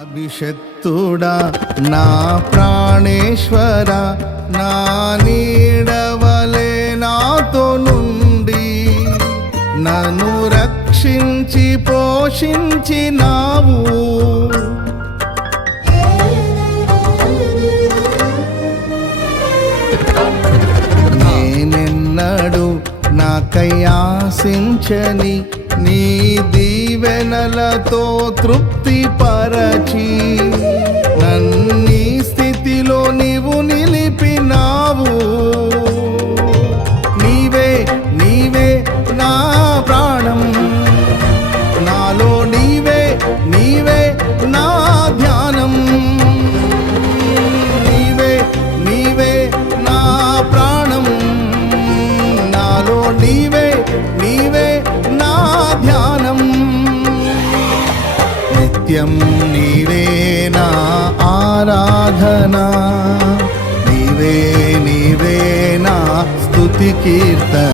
అభిషక్తుడా నా ప్రాణేశ్వర, నా నీడవలే నాతో నుండి నన్ను రక్షించి పోషించినావు. నేనెన్నడు నాకై ఆశించని నీ దీవెనలతో తృప్తి పరచి నన్నీ స్థితిలో నీవు నిలిపినావు. నీవే నీవే నా ప్రాణం, నాలో నీవే నీవే నా ధ్యానం. నీవే నీవే నా ప్రాణం, నాలో నీవే నీవే నా ధ్యానం. నిత్యం నీవే నా ఆరాధన, నీవే నీవే నా స్తుతి కీర్తన.